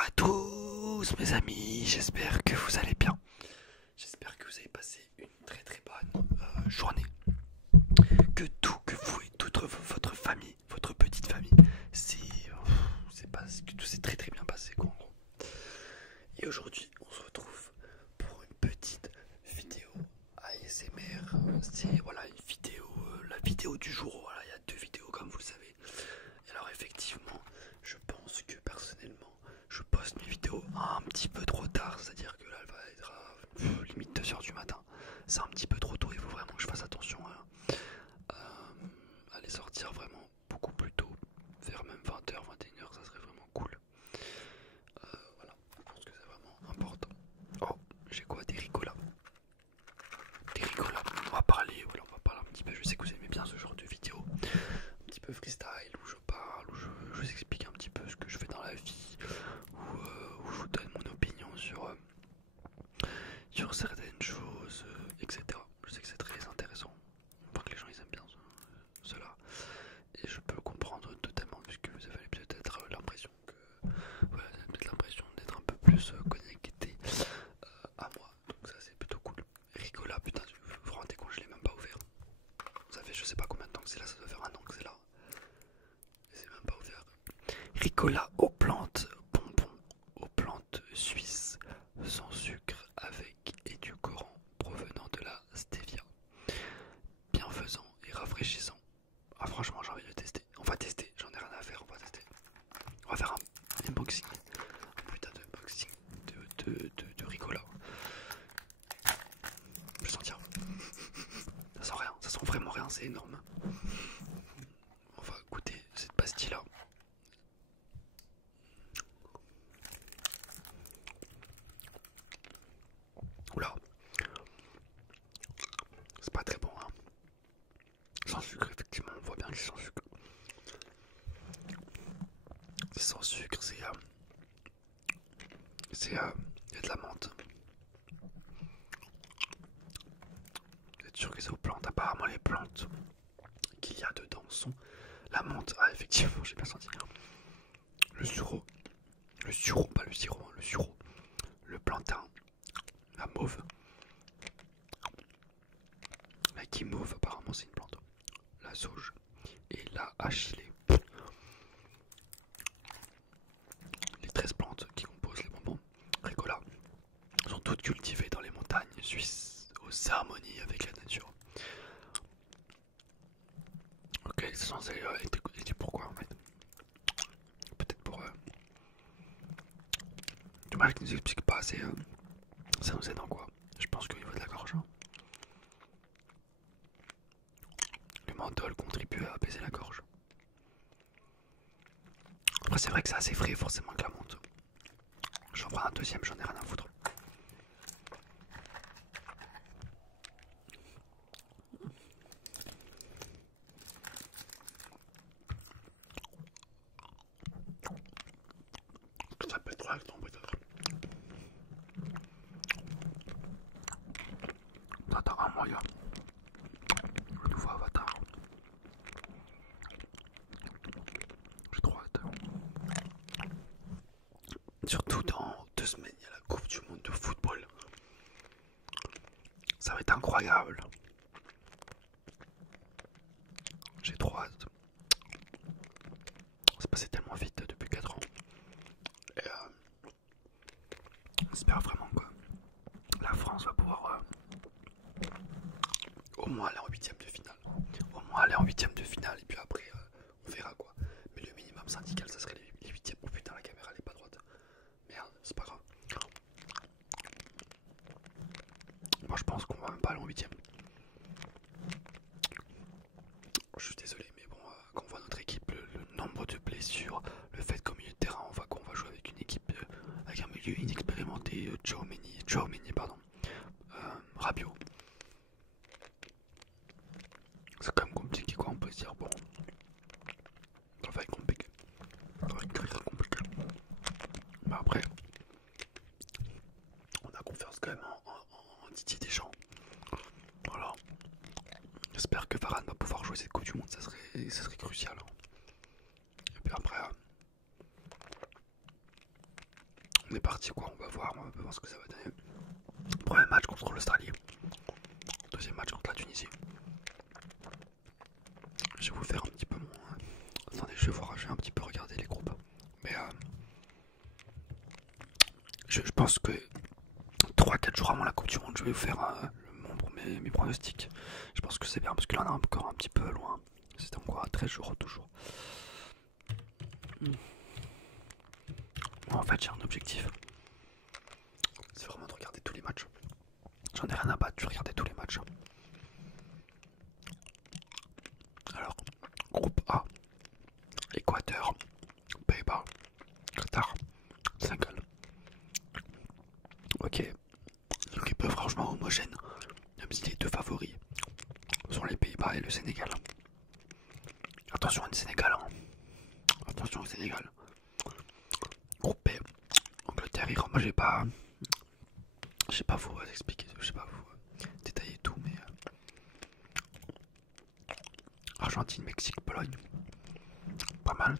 à tous mes amis, j'espère que vous allez bien. J'espère que vous avez passé une très très bonne journée. Que vous et toute votre famille, votre petite famille, que tout s'est très très bien passé quoi, en gros. Et aujourd'hui on se retrouve pour une petite vidéo ASMR. C'est voilà une vidéo, la vidéo du jour. Voilà, il y a deux vidéos comme vous le savez. Et alors effectivement, je pense que personnellement, je poste mes vidéos un petit peu trop tard, c'est-à-dire que là elle va être à limite 2 h du matin. C'est un petit peu trop tôt, il faut vraiment que je fasse attention à les sortir vraiment beaucoup plus tôt, vers même 20 h, 21 h, ça serait vraiment cool. Voilà, je pense que c'est vraiment important. Oh, j'ai quoi? Des ricolas. Des ricolas. On va parler, voilà, on va parler un petit peu, je sais que vous aimez bien ce genre de vidéo. Un petit peu freestyle, où je parle, où je vous explique un petit peu ce que je fais dans la vie, où je vous donne mon opinion sur certaines choses, etc. Je sais que c'est très intéressant, on voit que les gens ils aiment bien cela, et je peux le comprendre totalement, puisque vous avez peut-être l'impression que, voilà, vous avez peut-être l'impression d'être un peu plus connecté à moi, donc ça c'est plutôt cool. Ricola, putain, vous vous rendez compte, je l'ai même pas ouvert. Ça fait je sais pas combien de temps que c'est là, ça doit faire un an que c'est là. C'est même pas ouvert. Ricola aux plantes, bonbons aux plantes suisses, sans sucre, avec édulcorant provenant de la stevia. Bienfaisant et rafraîchissant. Ah franchement j'ai envie de le tester. On va tester, j'en ai rien à faire, on va tester. On va faire un unboxing. Un putain de unboxing de Ricola. Je vais sentir. Ça sent rien, ça sent vraiment rien, c'est énorme. On va goûter cette pastille là. Oula, c'est pas très bon hein. Sans sucre, effectivement, on voit bien que c'est sans sucre. C'est sans sucre, il y a de la menthe. Vous êtes sûr que c'est aux plantes? Apparemment les plantes qu'il y a dedans sont la menthe. Ah effectivement, j'ai bien senti. Le sureau, pas le sirop, hein, le sureau, le plantain, la mauve. La guimauve, apparemment c'est une plante. La sauge et la achillée. Les 13 plantes qui composent les bonbons Ricola sont toutes cultivées dans les montagnes suisses, aux harmonies avec la nature. Ok, c'est censé être pourquoi en fait? Peut-être pour... dommage qu'ils nous expliquent pas assez. Ça nous aide en quoi? Je pense qu'au niveau de la gorge, hein, le menthol contribue à apaiser la gorge. Après c'est vrai que c'est assez frais forcément que la menthe. J'en prends un deuxième, j'en ai rien à foutre. Ça peut être réactant peut-être. Avatar un moyen. Le nouveau Avatar. J'ai trop hâte. Surtout dans 2 semaines, il y a la Coupe du Monde de football. Ça va être incroyable. J'ai trop hâte. C'est passé tellement vite depuis 4 ans. Et on espère vraiment que la France va pouvoir au moins aller en huitième de finale. Au moins aller en huitième de finale et puis après on verra quoi. Mais le minimum syndical ça serait les huitièmes. Oh putain la caméra elle est pas droite. Merde, c'est pas grave. Moi je pense qu'on va même pas aller en huitième. Je suis désolé mais bon quand on voit notre équipe, le nombre de blessures, le fait qu'au milieu de terrain on voit qu'on va jouer avec une équipe avec un milieu inexpérimenté, Tchouaméni pardon, Rabiot. C'est quand même compliqué quoi, on peut se dire bon, ça va être compliqué. Ça va être très compliqué. Mais après, on a confiance quand même en Didier Deschamps. Voilà. J'espère que Varane va pouvoir jouer cette Coupe du Monde, ça serait crucial. Et puis après, on est parti quoi, on va voir ce que ça va donner. Premier match contre l'Australie, deuxième match contre la Tunisie. Je vais vous faire un petit peu mon... Attendez, je vais voir, je vais un petit peu regarder les groupes. Mais je pense que 3-4 jours avant la Coupe du Monde, je vais vous faire mes pronostics. Je pense que c'est bien parce que là on est encore un petit peu loin. C'est encore à 13 jours toujours. En fait, j'ai un objectif. C'est vraiment de regarder tous les matchs. J'en ai rien à battre, je vais regarder tous les matchs. Alors, groupe A, Équateur, Pays-Bas, Qatar, Sénégal. Ok, une équipe franchement homogène, même si les deux favoris sont les Pays-Bas et le Sénégal. Attention au Sénégal, hein. Attention au Sénégal. Groupe B, Angleterre, Iran. Moi j'ai pas vous expliquer, je sais pas vous détailler tout, mais Argentine, Mexique, Pologne, pas mal.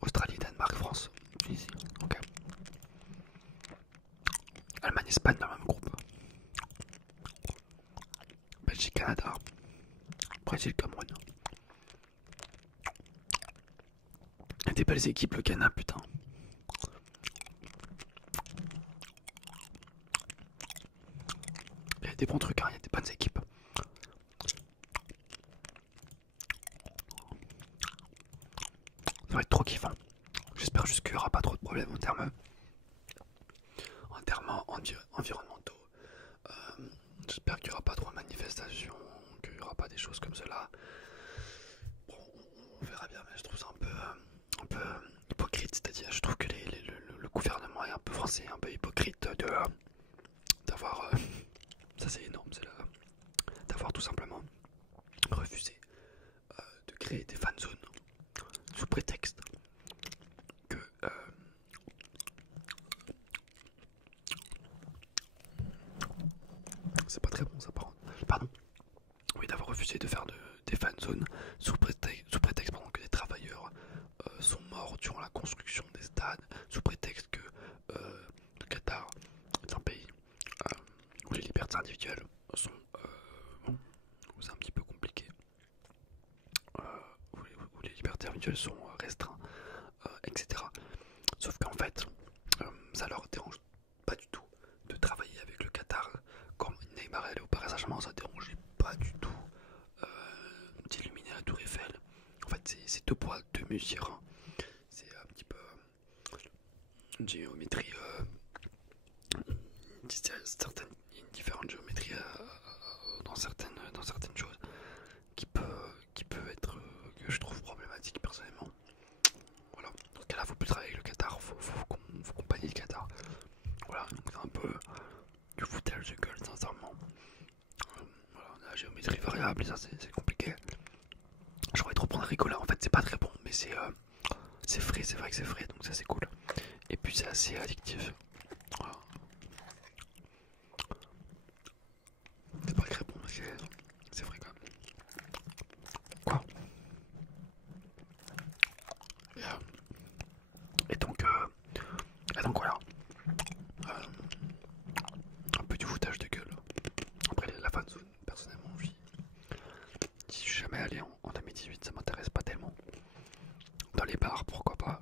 Australie, Danemark, France, Tunisie, ok. Allemagne, Espagne dans le même groupe. Belgique, Canada, Brésil, Cameroun. Il y a des belles équipes, le Ghana, putain. Il y a des bons trucs, hein, il y a des bonnes équipes. Ça va être trop kiffant. J'espère juste qu'il n'y aura pas trop de problèmes en termes environnementaux. J'espère qu'il n'y aura pas trop de manifestations, qu'il n'y aura pas des choses comme cela. Bon, on verra bien, mais je trouve ça un peu hypocrite. C'est-à-dire, je trouve que le gouvernement est un peu français, un peu hypocrite d'avoir... ça c'est énorme, c'est là. D'avoir tout simplement refusé de créer des fan zones sous prétexte que c'est pas très bon ça par contre. Pardon. Oui, d'avoir refusé de faire des fan zones sous prétexte pardon, que des travailleurs sont morts durant la construction des stades, sous prétexte que le Qatar est un pays où les libertés individuelles sont bon, c'est un petit peu compliqué, où les libertés individuelles sont restreintes, etc. Sauf qu'en fait, ça leur dérange pas du tout de travailler avec le Qatar. Comme Neymar allait au Paris Saint-Germain, ça dérangeait pas du tout d'illuminer la Tour Eiffel. En fait, c'est deux poids, deux mesures. Hein. C'est un petit peu une géométrie, une différente géométrie dans certaines choses qui peut être, que je trouve problématique personnellement. Voilà, dans ce cas-là, faut plus travailler avec le Qatar, faut accompagner le Qatar. Voilà, donc c'est un peu du foutage de gueule, sincèrement. Voilà, on a la géométrie variable et ça c'est compliqué. J'aurais trop prendre un rigola, en fait c'est pas très bon, mais c'est frais, c'est vrai que c'est frais, donc ça c'est cool. Et puis c'est assez addictif. Voilà. C'est pas très bon, mais c'est vrai quand même. Quoi? Et donc voilà. Un peu du foutage de gueule. Après la fanzone, personnellement, si je suis jamais allé en 2018, ça m'intéresse pas tellement. Dans les bars, pourquoi pas.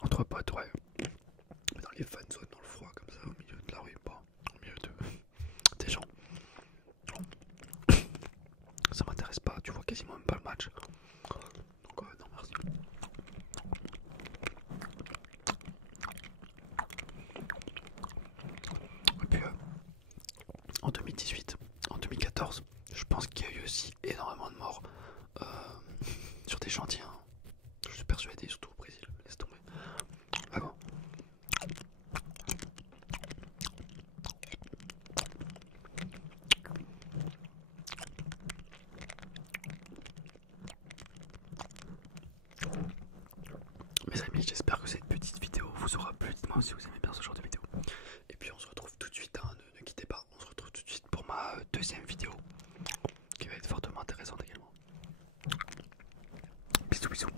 Entre potes, ouais. Mais dans les fanzones, dans le froid, comme ça, au milieu de la rue, pas. Au milieu des gens. Ça m'intéresse pas, tu vois quasiment même pas le match. Donc non, merci. Et puis en 2018, en 2014, je pense qu'il y a eu aussi énormément de morts sur des chantiers. Hein. Je suis persuadé, surtout au Brésil, laisse tomber. Vraiment. Mes amis, j'espère que cette petite vidéo vous aura plu. Dites-moi si vous aimez bien ce genre de vidéo. Et puis on se retrouve tout de suite, hein, ne quittez pas. On se retrouve tout de suite pour ma deuxième vidéo qui va être fortement intéressante également. Bisous bisous.